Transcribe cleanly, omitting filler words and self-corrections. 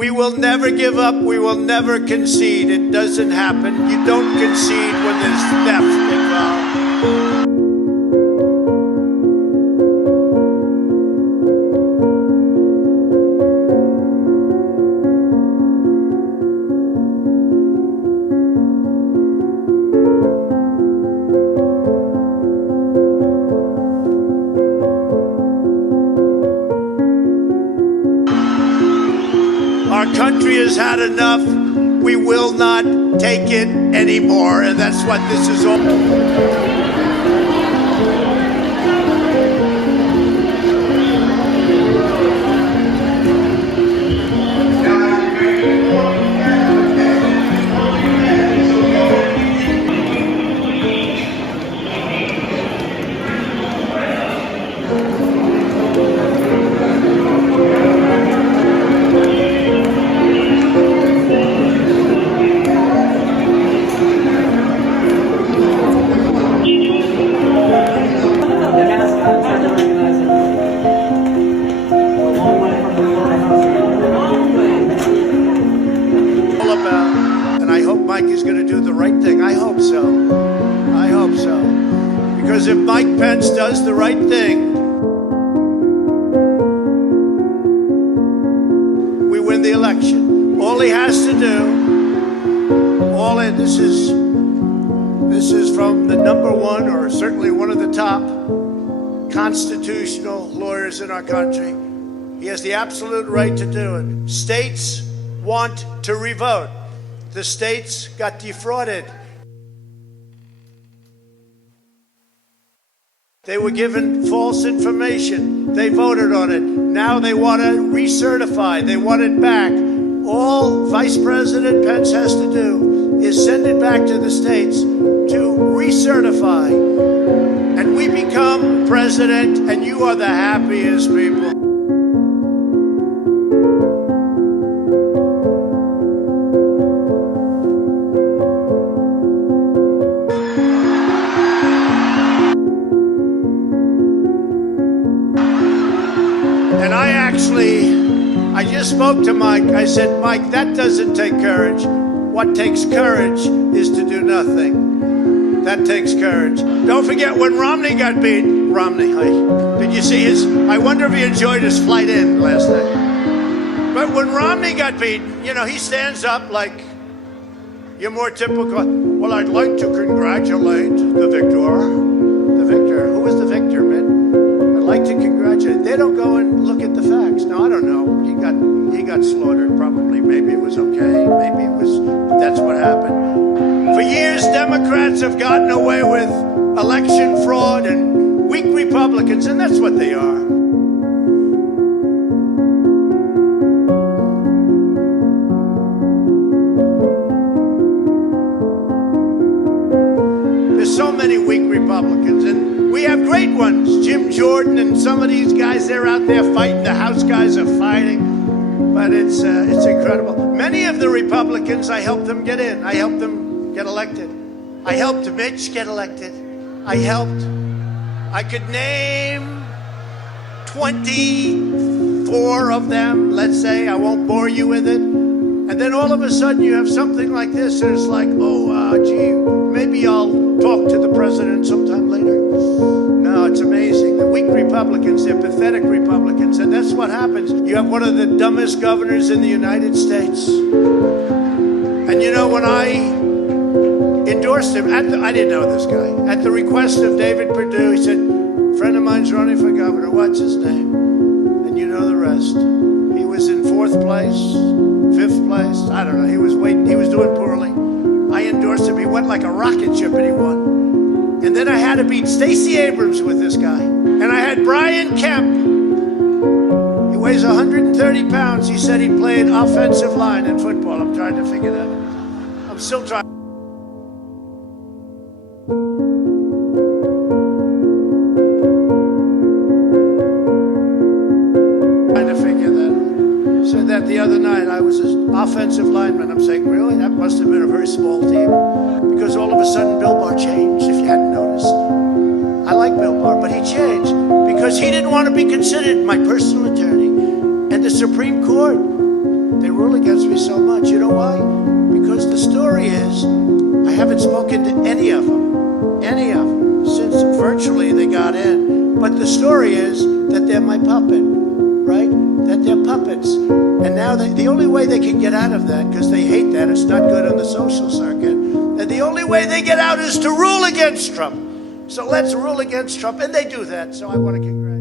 We will never give up. We will never concede. It doesn't happen. You don't concede when there's theft involved. Our country has had enough. We will not take it anymore, and that's what this is all. Mike is going to do the right thing. I hope so. I hope so. Because if Mike Pence does the right thing, we win the election. All he has to do, this is from the #1 or certainly one of the top constitutional lawyers in our country. He has the absolute right to do it. States want to revote. The states got defrauded. They were given false information. They voted on it. Now they want to recertify. They want it back. All Vice President Pence has to do is send it back to the states to recertify. And we become president, and you are the happiest people. And I just spoke to Mike. I said, Mike, that doesn't take courage. What takes courage is to do nothing. That takes courage. Don't forget when Romney got beat. Romney, did you see his? I wonder if he enjoyed his flight in last night. But when Romney got beat, you know, he stands up like your more typical. Well, I'd like to congratulate the victor. The victor. Who was the victor, man? I'd like to congratulate. They don't go and look at the facts. No, I don't know. He got slaughtered. Probably. Maybe it was okay. Maybe it was. But that's what happened. For years, Democrats have gotten away with election fraud and weak Republicans, and that's what they are. There's so many weak Republicans, and we have great ones. Jim Jordan and some of these guys, they're out there fighting. The House guys are fighting. But it's incredible. Many of the Republicans, I helped them get in. I helped them get elected. I helped Mitch get elected. I could name 24 of them, let's say. I won't bore you with it. And then all of a sudden you have something like this, and it's like, gee, maybe I'll talk to the president sometime later. No, it's amazing. The weak Republicans, they're pathetic Republicans, and that's what happens. You have one of the dumbest governors in the United States. And you know, when I endorsed him, I didn't know this guy. At the request of David Perdue, he said, a friend of mine's running for governor, what's his name? And you know the rest. He was in 4th place, 5th place, I don't know, he was doing poorly. I endorsed him, he went like a rocket ship and he won. And then I had to beat Stacey Abrams with this guy. And I had Brian Kemp. He weighs 130 pounds. He said he played offensive line in football. I'm trying to figure that out. I'm still trying. Said that the other night. I was an offensive lineman. I'm saying, really? That must have been a very small team. Because all of a sudden, Bill Barr changed, if you hadn't noticed. I like Bill Barr, but he changed because he didn't want to be considered my personal attorney. And the Supreme Court they rule against me so much. You know why? Because the story is, I haven't spoken to any of them, since virtually they got in. But the story is that they're my puppet, right? That they're puppets. And now the only way they can get out of that, because they hate that, it's not good on the social circuit, and the only way they get out is to rule against Trump. So let's rule against Trump, and they do that, so I want to congratulate